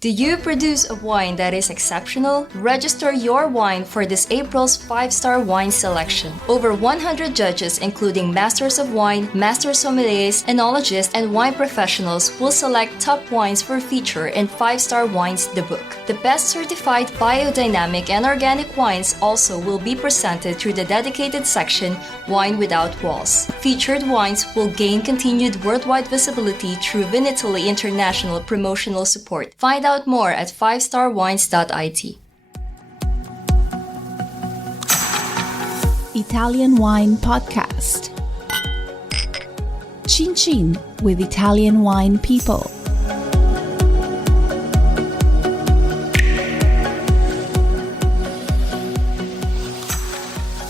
Do you produce a wine that is exceptional? Register your wine for this April's 5-star wine selection. Over 100 judges, including Masters of Wine, Master Sommeliers, Enologists, and wine professionals will select top wines for feature in 5-Star Wines the book. The best certified biodynamic and organic wines also will be presented through the dedicated section Wine Without Walls. Featured wines will gain continued worldwide visibility through Vinitaly International promotional support. Find out more at 5starwines.it. Italian Wine Podcast. Chin Chin with Italian wine people.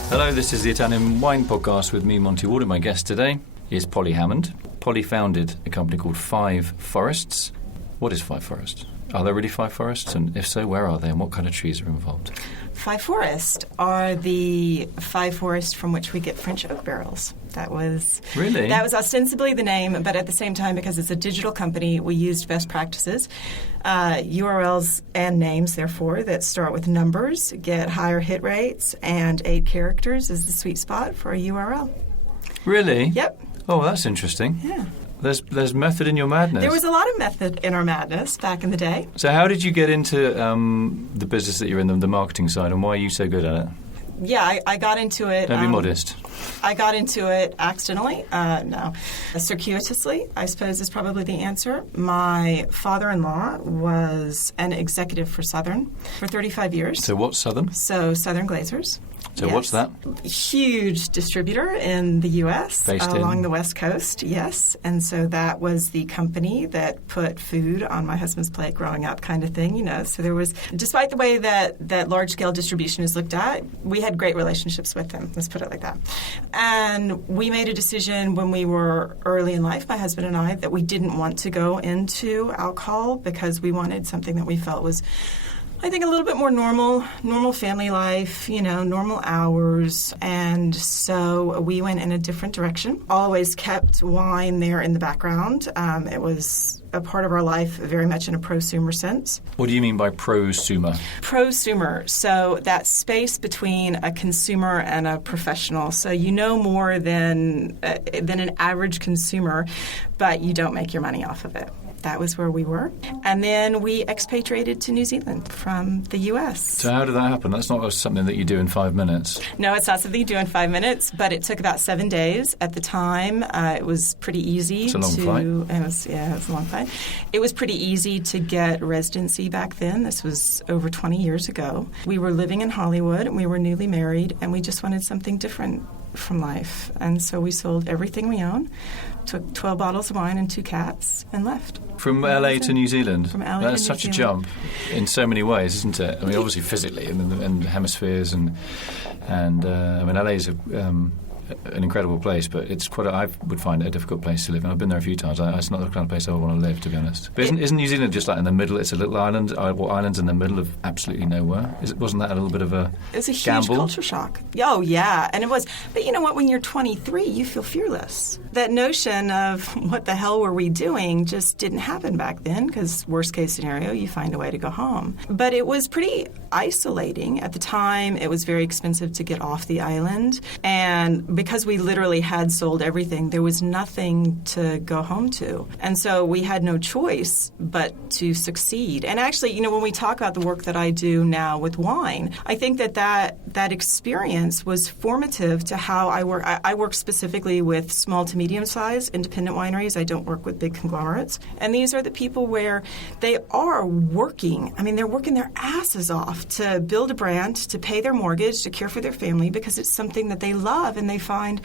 Hello, this is the Italian Wine Podcast with me, Monty Waldin. My guest today is Polly Hammond. Polly founded a company called 5forests. What is 5forests? Are there really 5 forests? And if so, where are they and what kind of trees are involved? 5forests are the 5 forests from which we get French oak barrels. That was ostensibly the name, but at the same time, because it's a digital company, we used best practices, URLs and names, therefore, that start with numbers, get higher hit rates, and 8 characters is the sweet spot for a URL. Really? Yep. Oh, that's interesting. Yeah. There's method in your madness. There was a lot of method in our madness back in the day. So how did you get into the business that you're in, the marketing side, and why are you so good at it? Yeah, I got into it. Don't be modest. I got into it accidentally. No. Circuitously, I suppose, is probably the answer. My father-in-law was an executive for Southern for 35 years. So what's Southern? So Southern Glazers. So yes. What's that? Huge distributor in the U.S. along the West Coast, yes. And so that was the company that put food on my husband's plate growing up kind of thing, you know. So there was, despite the way that large-scale distribution is looked at, we had great relationships with them, let's put it like that. And we made a decision when we were early in life, my husband and I, that we didn't want to go into alcohol because we wanted something that we felt was, I think, a little bit more normal family life, you know, normal hours. And so we went in a different direction. Always kept wine there in the background. It was a part of our life very much in a prosumer sense. What do you mean by prosumer? Prosumer. So that space between a consumer and a professional. So you know more than an average consumer, but you don't make your money off of it. That was where we were. And then we expatriated to New Zealand from the U.S. So how did that happen? That's not something that you do in 5 minutes. No, it's not something you do in 5 minutes, but it took about 7 days. At the time, it was pretty easy. It's a long flight. It was a long flight. It was pretty easy to get residency back then. This was over 20 years ago. We were living in Hollywood, and we were newly married, and we just wanted something different from life. And so we sold everything we own, took 12 bottles of wine and 2 cats, and left. From LA to New Zealand? From LA That's to such New a Zealand. jump in so many ways, isn't it? I mean, obviously physically and the hemispheres and I mean, LA is an incredible place, but it's I would find it a difficult place to live in. I've been there a few times. It's not the kind of place I would want to live, to be honest. But isn't New Zealand just like in the middle? It's a little island, islands in the middle of absolutely nowhere. Wasn't that a little bit of a It was a huge gamble? culture shock. Oh, yeah, and it was. But you know what? When you're 23, you feel fearless. That notion of what the hell were we doing just didn't happen back then, because worst case scenario, you find a way to go home. But it was pretty isolating. At the time, it was very expensive to get off the island, and because we literally had sold everything, there was nothing to go home to. And so we had no choice but to succeed. And actually, you know, when we talk about the work that I do now with wine, I think that experience was formative to how I work. I work specifically with small to medium-sized independent wineries. I don't work with big conglomerates. And these are the people where they are working. I mean, they're working their asses off to build a brand, to pay their mortgage, to care for their family, because it's something that they love and they find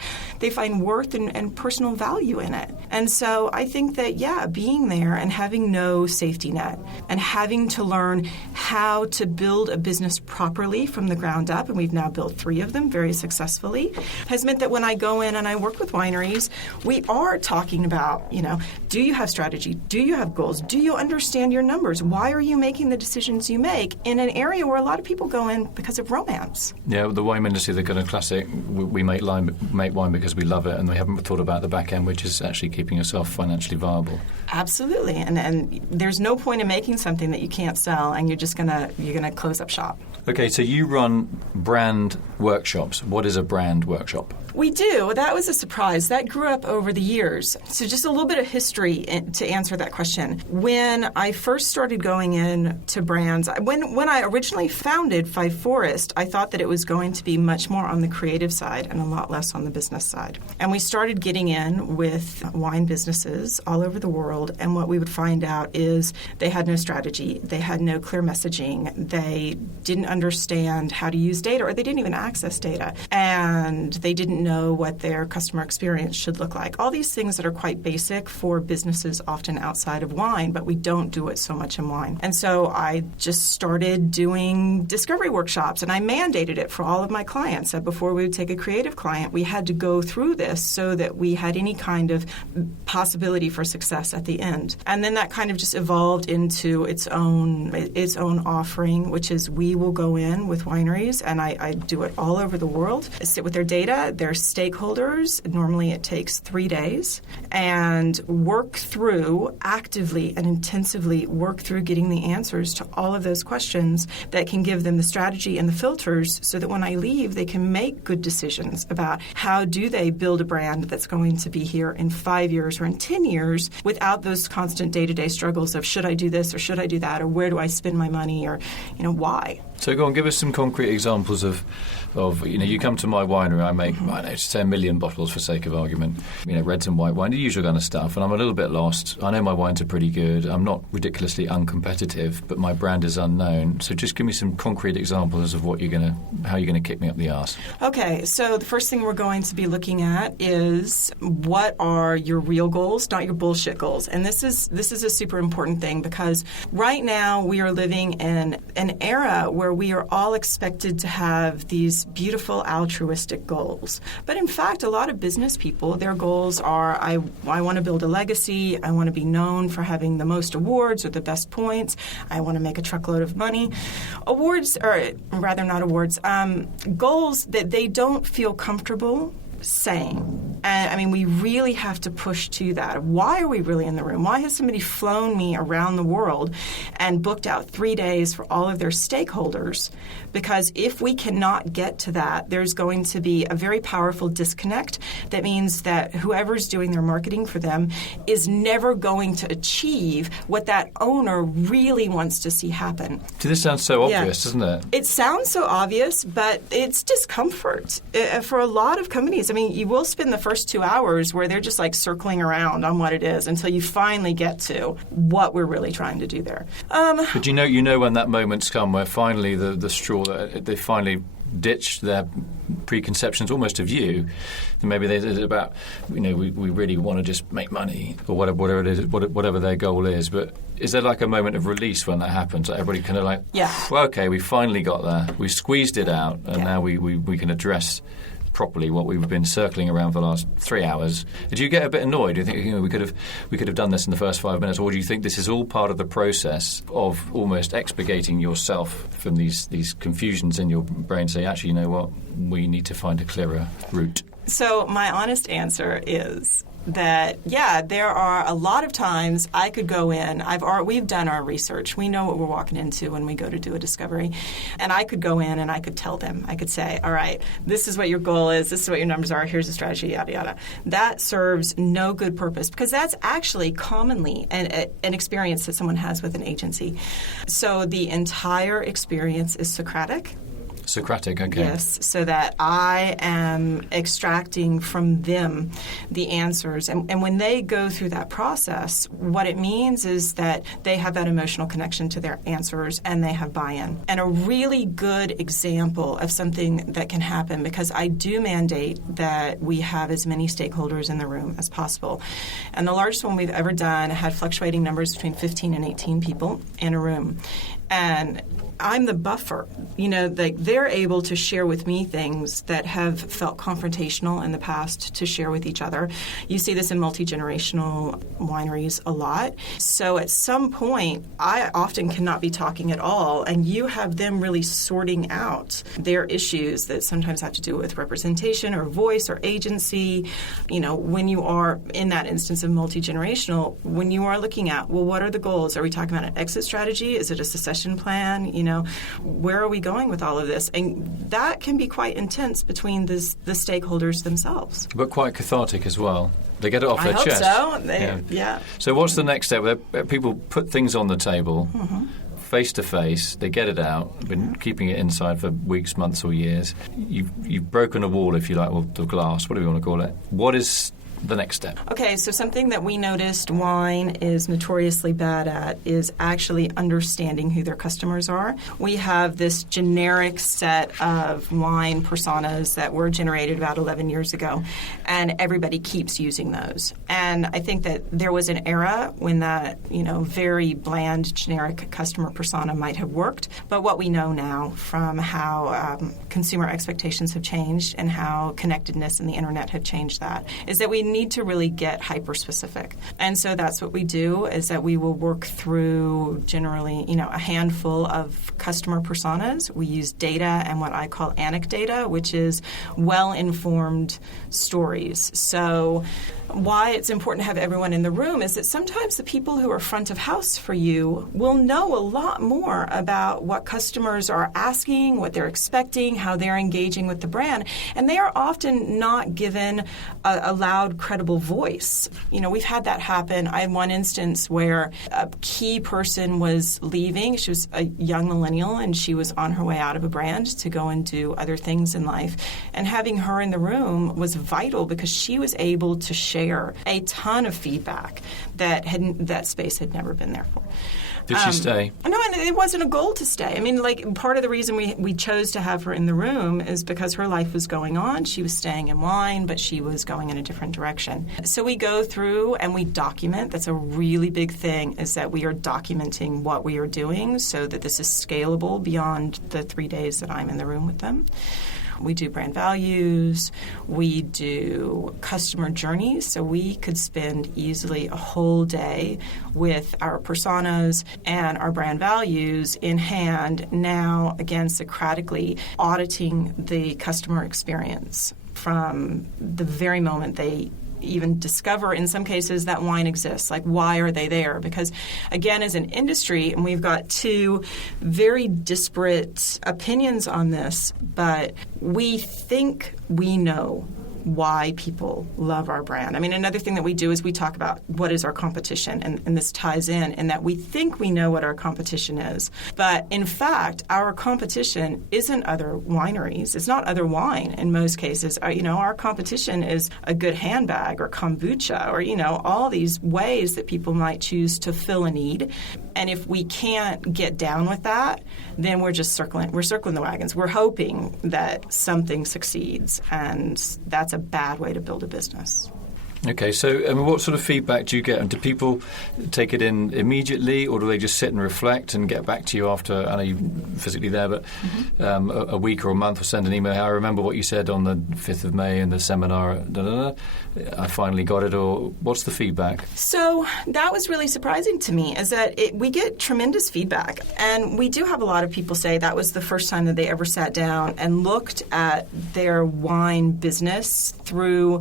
worth and personal value in it. And so I think that, yeah, being there and having no safety net and having to learn how to build a business properly from the ground up, and we've now built 3 of them very successfully, has meant that when I go in and I work with wineries, we are talking about, you know, do you have strategy? Do you have goals? Do you understand your numbers? Why are you making the decisions you make in an area where a lot of people go in because of romance? Yeah, the wine industry, they're kind of classic, we make lime make wine because we love it, and we haven't thought about the back end, which is actually keeping yourself financially viable. Absolutely, and there's no point in making something that you can't sell, and you're gonna close up shop. Okay, so you run brand workshops. What is a brand workshop? We do. That was a surprise. That grew up over the years. So just a little bit of history to answer that question. When I first started going in to brands, when I originally founded 5forests, I thought that it was going to be much more on the creative side and a lot less on the business side. And we started getting in with wine businesses all over the world, and what we would find out is they had no strategy, they had no clear messaging, they didn't understand how to use data, or they didn't even access data, and they didn't know what their customer experience should look like. All these things that are quite basic for businesses often outside of wine, but we don't do it so much in wine. And so I just started doing discovery workshops, and I mandated it for all of my clients that before we would take a creative client, we had to go through this so that we had any kind of possibility for success at the end. And then that kind of just evolved into its own offering, which is we will go in with wineries, and I do it all over the world. I sit with their data, their stakeholders. Normally it takes 3 days, and actively and intensively work through getting the answers to all of those questions that can give them the strategy and the filters so that when I leave, they can make good decisions about how do they build a brand that's going to be here in 5 years or in 10 years without those constant day-to-day struggles of should I do this or should I do that, or where do I spend my money, or why. So go on, give us some concrete examples of you come to my winery, I make, say 1 million bottles for sake of argument, reds and white wine, the usual kind of stuff, and I'm a little bit lost. I know my wines are pretty good. I'm not ridiculously uncompetitive, but my brand is unknown. So just give me some concrete examples of how you're going to kick me up the arse. Okay, so the first thing we're going to be looking at is what are your real goals, not your bullshit goals. And this is a super important thing, because right now we are living in an era where we are all expected to have these beautiful altruistic goals. But in fact, a lot of business people, their goals are, I want to build a legacy, I want to be known for having the most awards or the best points, I want to make a truckload of money. Goals that they don't feel comfortable saying. And we really have to push to that. Why are we really in the room? Why has somebody flown me around the world and booked out 3 days for all of their stakeholders? Because if we cannot get to that, there's going to be a very powerful disconnect. That means that whoever's doing their marketing for them is never going to achieve what that owner really wants to see happen. This sounds so obvious, doesn't it? It sounds so obvious, but it's discomfort for a lot of companies. You will spend the first 2 hours where they're just like circling around on what it is until you finally get to what we're really trying to do there. But you know when that moment's come where finally the straw, that they finally ditched their preconceptions almost of you, and maybe it's about we really want to just make money or whatever it is, whatever their goal is. But is there like a moment of release when that happens? Like everybody kind of like, well, okay, we finally got there, we squeezed it out, and now we can address properly what we've been circling around for the last 3 hours. Do you get a bit annoyed? Do you think we could have done this in the first 5 minutes, or do you think this is all part of the process of almost expurgating yourself from these confusions in your brain? Say, actually, you know what? We need to find a clearer route. So my honest answer is that, there are a lot of times I could go in. We've done our research. We know what we're walking into when we go to do a discovery. And I could go in and I could tell them. I could say, all right, this is what your goal is. This is what your numbers are. Here's the strategy, yada, yada. That serves no good purpose, because that's actually commonly an experience that someone has with an agency. So the entire experience is Socratic. Socratic, okay. Yes, so that I am extracting from them the answers. And when they go through that process, what it means is that they have that emotional connection to their answers and they have buy-in. And a really good example of something that can happen, because I do mandate that we have as many stakeholders in the room as possible. And the largest one we've ever done had fluctuating numbers between 15 and 18 people in a room. And I'm the buffer. They're able to share with me things that have felt confrontational in the past to share with each other. You see this in multi-generational wineries a lot. So at some point, I often cannot be talking at all, and you have them really sorting out their issues that sometimes have to do with representation or voice or agency. When you are in that instance of multi-generational, when you are looking at, well, what are the goals? Are we talking about an exit strategy? Is it a succession plan? Where are we going with all of this? And that can be quite intense between the stakeholders themselves. But quite cathartic as well. They get it off their chest. I hope so. Yeah. So what's the next step? People put things on the table, face to face. They get it out. Been keeping it inside for weeks, months, or years. You've broken a wall, if you like, or the glass, whatever you want to call it. What is the next step? Okay, so something that we noticed wine is notoriously bad at is actually understanding who their customers are. We have this generic set of wine personas that were generated about 11 years ago, and everybody keeps using those. And I think that there was an era when that, very bland, generic customer persona might have worked. But what we know now from how consumer expectations have changed and how connectedness and the internet have changed that is that we need to really get hyper-specific. And so that's what we do, is that we will work through generally, a handful of customer personas. We use data and what I call anecdata, which is well-informed stories. So why it's important to have everyone in the room is that sometimes the people who are front of house for you will know a lot more about what customers are asking, what they're expecting, how they're engaging with the brand, and they are often not given a loud, credible voice. We've had that happen. I had one instance where a key person was leaving. She was a young millennial, and she was on her way out of a brand to go and do other things in life. And having her in the room was vital because she was able to share a ton of feedback that space had never been there for. Did she stay? No, and it wasn't a goal to stay. I mean, part of the reason we chose to have her in the room is because her life was going on. She was staying in wine, but she was going in a different direction. So we go through and we document. That's a really big thing, is that we are documenting what we are doing so that this is scalable beyond the 3 days that I'm in the room with them. We do brand values. We do customer journeys. So we could spend easily a whole day with our personas and our brand values in hand, now, again, Socratically auditing the customer experience from the very moment they even discover, in some cases, that wine exists. Like, why are they there? Because, again, as an industry, and we've got two very disparate opinions on this, but we think we know why people love our brand. I mean, another thing that we do is we talk about what is our competition, and this ties in that we think we know what our competition is. But in fact, our competition isn't other wineries. It's not other wine in most cases. Our competition is a good handbag or kombucha or, all these ways that people might choose to fill a need. And if we can't get down with that, then we're just circling the wagons. We're hoping that something succeeds, and that's a bad way to build a business. Okay, so what sort of feedback do you get? And do people take it in immediately, or do they just sit and reflect and get back to you after, I know you're physically there, but a week or a month, or send an email, I remember what you said on the 5th of May in the seminar, I finally got it, or what's the feedback? So that was really surprising to me, is that we get tremendous feedback. And we do have a lot of people say that was the first time that they ever sat down and looked at their wine business through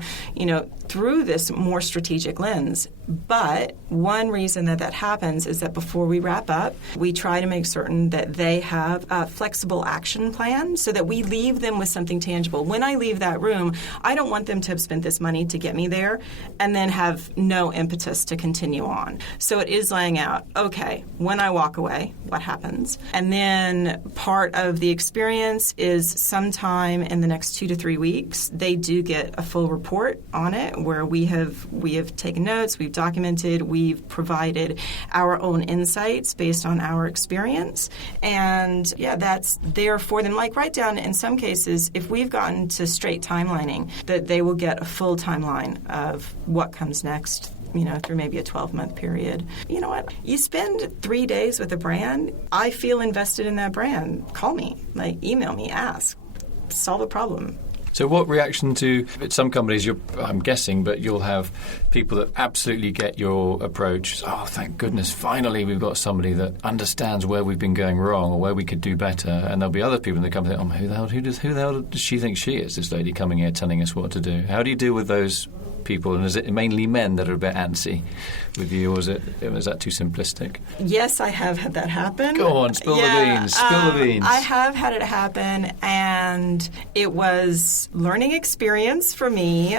this more strategic lens. But one reason that happens is that before we wrap up, we try to make certain that they have a flexible action plan so that we leave them with something tangible. When I leave that room, I don't want them to have spent this money to get me there and then have no impetus to continue on. So it is laying out, okay, when I walk away, what happens? And then part of the experience is sometime in the next 2 to 3 weeks, they do get a full report on it where we have taken notes, we've documented, we've provided our own insights based on our experience. And that's there for them. Like right down in some cases, if we've gotten to straight timelining, that they will get a full timeline of what comes next through maybe a 12-month period. You know what? You spend 3 days with a brand, I feel invested in that brand. Call me, email me, ask, solve a problem. So what reaction to some companies, I'm guessing, but you'll have people that absolutely get your approach. Oh, thank goodness, finally we've got somebody that understands where we've been going wrong or where we could do better. And there'll be other people in the company that, who the hell does she think she is, this lady coming here telling us what to do? How do you deal with those people? And is it mainly men that are a bit antsy with you, or is that too simplistic? Yes, I have had that happen. Go on, spill the beans. Spill the beans. I have had it happen, and it was learning experience for me.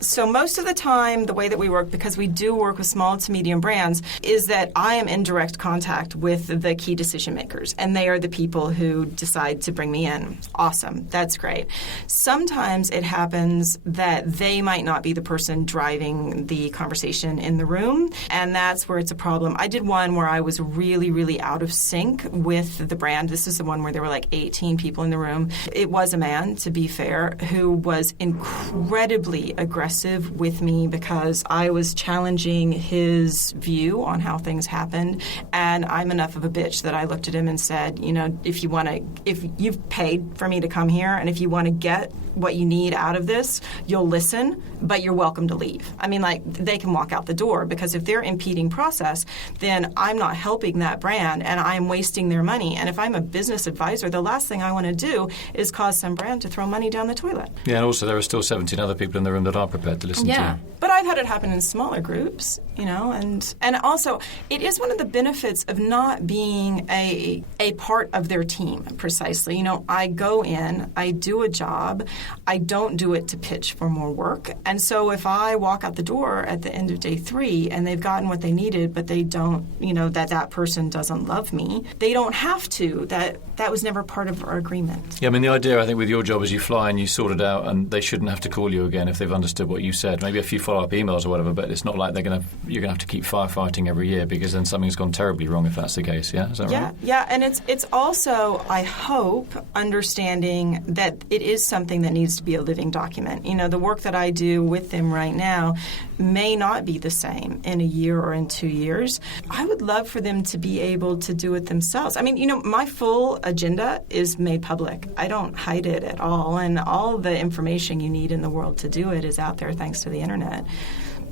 So most of the time, the way that we work, because we do work with small to medium brands, is that I am in direct contact with the key decision makers, and they are the people who decide to bring me in. Awesome. That's great. Sometimes it happens that they might not be the person driving the conversation in the room, and that's where it's a problem. I did one where I was really, really out of sync with the brand. This is the one where there were like 18 people in the room. It was a man, to be fair, who was incredibly aggressive with me because I was challenging his view on how things happened, and I'm enough of a bitch that I looked at him and said, if you've paid for me to come here, and if you want to get what you need out of this, you'll listen, but you're welcome to leave. I mean, they can walk out the door, because if they're impeding process, then I'm not helping that brand and I'm wasting their money. And if I'm a business advisor, the last thing I want to do is cause some brand to throw money down the toilet. Yeah, and also there are still 17 other people in the room that are prepared to listen to you. But I've had it happen in smaller groups, and also it is one of the benefits of not being a part of their team, precisely. I go in, I do a job, I don't do it to pitch for more work. And so if I walk out the door at the end of day 3 and they've gotten what they needed, but they don't, that person doesn't love me, they don't have to. That was never part of our agreement. Yeah, I mean, the idea, I think, with your job is you fly and you sort it out, and they shouldn't have to call you again if they've understood what you said. Maybe a few follow-up emails or whatever, but it's not like you're going to have to keep firefighting every year, because then something's gone terribly wrong if that's the case. Yeah, is that right? Yeah, and it's also, I hope, understanding that it is something that needs to be a living document. The work that I do with them right now may not be the same in a year or in 2 years. I would love for them to be able to do it themselves. I mean, my full agenda is made public. I don't hide it at all, and all the information you need in the world to do it is out there thanks to the internet.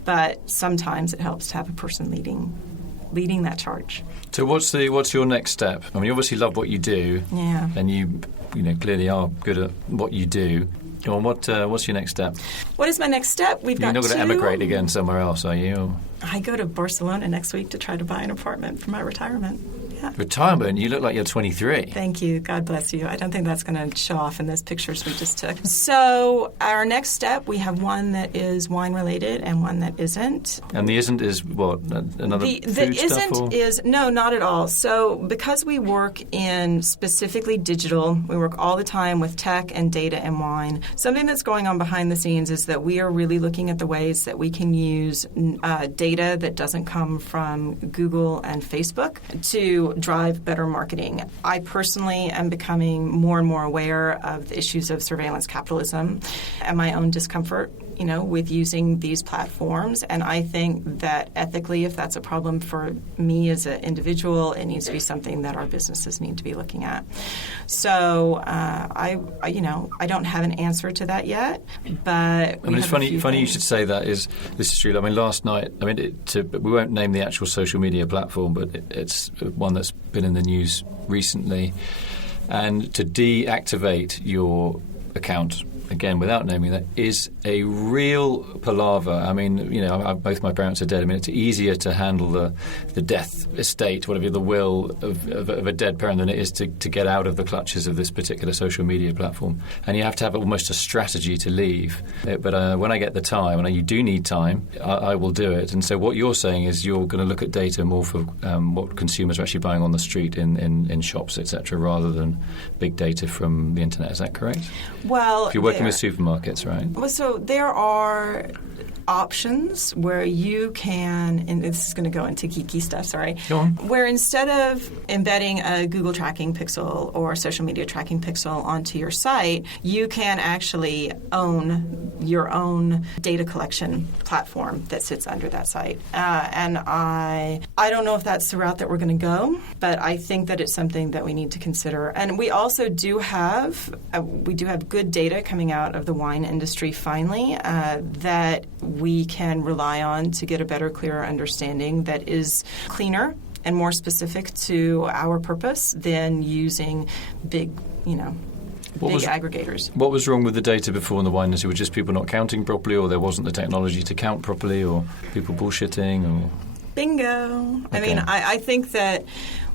But sometimes it helps to have a person leading that charge. So what's your next step? I mean, you obviously love what you do. Yeah. And you clearly are good at what you do. Go on, what's your next step? What is my next step? You're not going to emigrate again somewhere else, are you? I go to Barcelona next week to try to buy an apartment for my retirement. Yeah. Retirement? You look like you're 23. Thank you. God bless you. I don't think that's going to show off in those pictures we just took. So our next step, we have one that is wine-related and one that isn't. And the isn't is what? Another food stuff? The isn't is, no, not at all. So because we work in specifically digital, we work all the time with tech and data and wine, something that's going on behind the scenes is that we are really looking at the ways that we can use data that doesn't come from Google and Facebook to drive better marketing. I personally am becoming more and more aware of the issues of surveillance capitalism and my own discomfort, with using these platforms. And I think that ethically, if that's a problem for me as an individual, it needs to be something that our businesses need to be looking at. So I don't have an answer to that yet, but it's funny you should say that. This is true. I mean, last night, we won't name the actual social media platform, but it's one that's been in the news recently. And to deactivate your account, again, without naming that, is a real palaver. I mean, both my parents are dead. I mean, it's easier to handle the death estate, whatever, the will of a dead parent than it is to get out of the clutches of this particular social media platform. And you have to have almost a strategy to leave. But when I get the time, and you do need time, I will do it. And so what you're saying is you're going to look at data more for what consumers are actually buying on the street in shops, etc., rather than big data from the internet. Is that correct? Well, if you're working working with supermarkets, right? Well, so there are options where you can, and this is going to go into geeky stuff, sorry, Go on. where instead of embedding a Google tracking pixel or social media tracking pixel onto your site, you can actually own your own data collection platform that sits under that site. And I don't know if that's the route that we're going to go, but I think that it's something that we need to consider. And we also do have good data coming out of the wine industry finally that we can rely on to get a better, clearer understanding that is cleaner and more specific to our purpose than using big aggregators. What was wrong with the data before in the wine industry? Were just people not counting properly, or there wasn't the technology to count properly, or people bullshitting, or... Bingo. Okay. I mean, I think that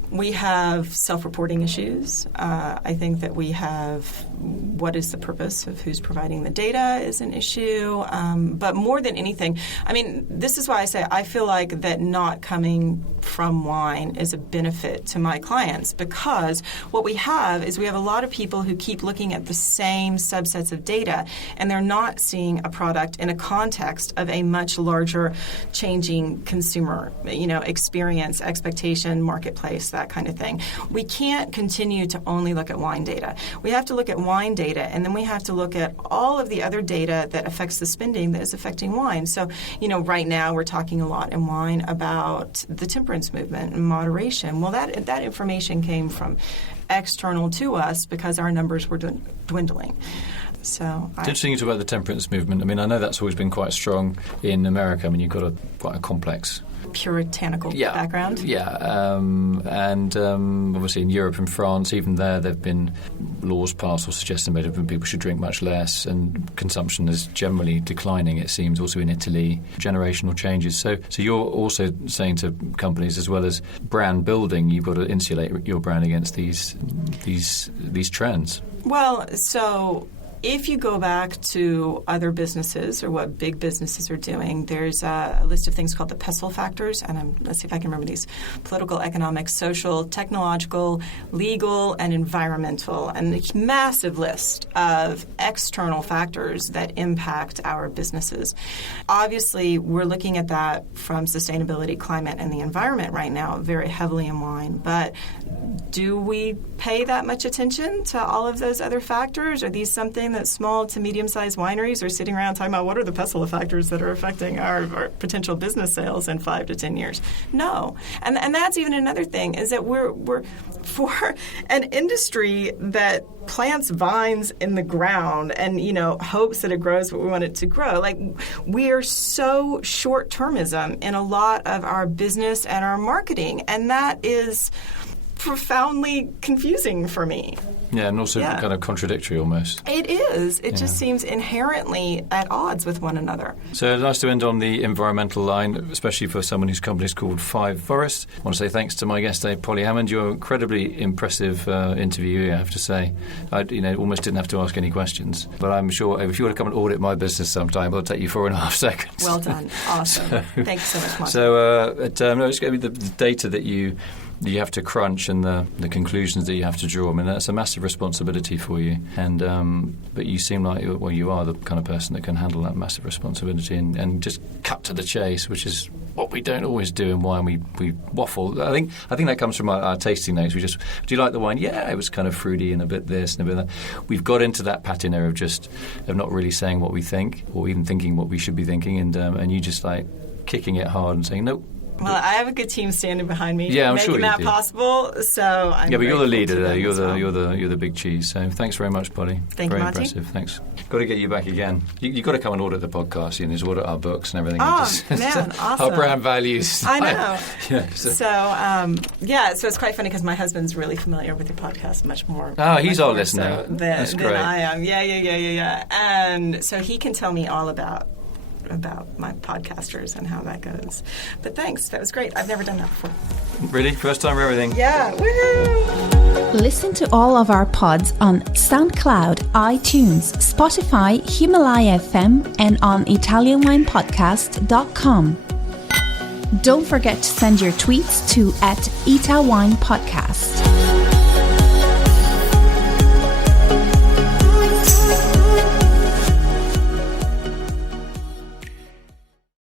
we have self-reporting issues. I think that we have what is the purpose of who's providing the data is an issue. But more than anything, I mean, this is why I say I feel like that not coming from wine is a benefit to my clients, because what we have is we have a lot of people who keep looking at the same subsets of data, and they're not seeing a product in a context of a much larger changing consumer, experience, expectation, marketplace, that kind of thing. We can't continue to only look at wine data. We have to look at wine data, and then we have to look at all of the other data that affects the spending that is affecting wine. So, right now we're talking a lot in wine about the temperance movement and moderation. Well, that information came from external to us because our numbers were dwindling. So it's interesting you talk about the temperance movement. I mean, I know that's always been quite strong in America. I mean, you've got quite a complex puritanical background. Yeah, and obviously in Europe and France, even there have been laws passed or suggested made that people should drink much less, and consumption is generally declining, it seems, also in Italy, generational changes. So you're also saying to companies, as well as brand building, you've got to insulate your brand against these trends. Well, so if you go back to other businesses or what big businesses are doing, there's a list of things called the PESTLE factors, and let's see if I can remember these: political, economic, social, technological, legal, and environmental, and a massive list of external factors that impact our businesses. Obviously, we're looking at that from sustainability, climate, and the environment right now very heavily in wine, but do we pay that much attention to all of those other factors? Are these something that small to medium-sized wineries are sitting around talking about? What are the PESTLE factors that are affecting our potential business sales in 5 to 10 years? No. And that's even another thing, is that we're for an industry that plants vines in the ground and, hopes that it grows what we want it to grow. Like, we are so short-termism in a lot of our business and our marketing, and that is profoundly confusing for me. Yeah, and also kind of contradictory almost. It is. It just seems inherently at odds with one another. So it's nice to end on the environmental line, especially for someone whose company is called 5forests. I want to say thanks to my guest today, Polly Hammond. You're an incredibly impressive interviewee, I have to say. I almost didn't have to ask any questions. But I'm sure if you want to come and audit my business sometime, it'll take you 4.5 seconds. Well done. Awesome. Thanks so much, Monty. So it's going to be the data that you have to crunch and the conclusions that you have to draw. I mean, that's a massive responsibility for you. And but you seem like you are the kind of person that can handle that massive responsibility and just cut to the chase, which is what we don't always do in wine. We waffle. I think that comes from our tasting notes. We just, do you like the wine? Yeah, it was kind of fruity and a bit this and a bit that. We've got into that patina of not really saying what we think or even thinking what we should be thinking, and you just like kicking it hard and saying nope. Well, I have a good team standing behind me, I'm making sure that do. possible. So I'm but you're the leader there. You're the the big cheese. So thanks very much, Polly. Thank you, very Monty. Impressive. Thanks. Got to get you back again. You've got to come and audit the podcast. You audit our books and everything. Oh, man, awesome. Our brand values. I know. So it's quite funny because my husband's really familiar with your podcast much more. Oh, he's our listener. That's great. Than I am. Yeah. And so he can tell me all about my podcasters and how that goes. But thanks. That was great. I've never done that before. Really? First time for everything? Yeah. Woohoo! Listen to all of our pods on SoundCloud, iTunes, Spotify, Himalaya FM, and on ItalianWinePodcast.com. Don't forget to send your tweets to @ItaWinePodcast.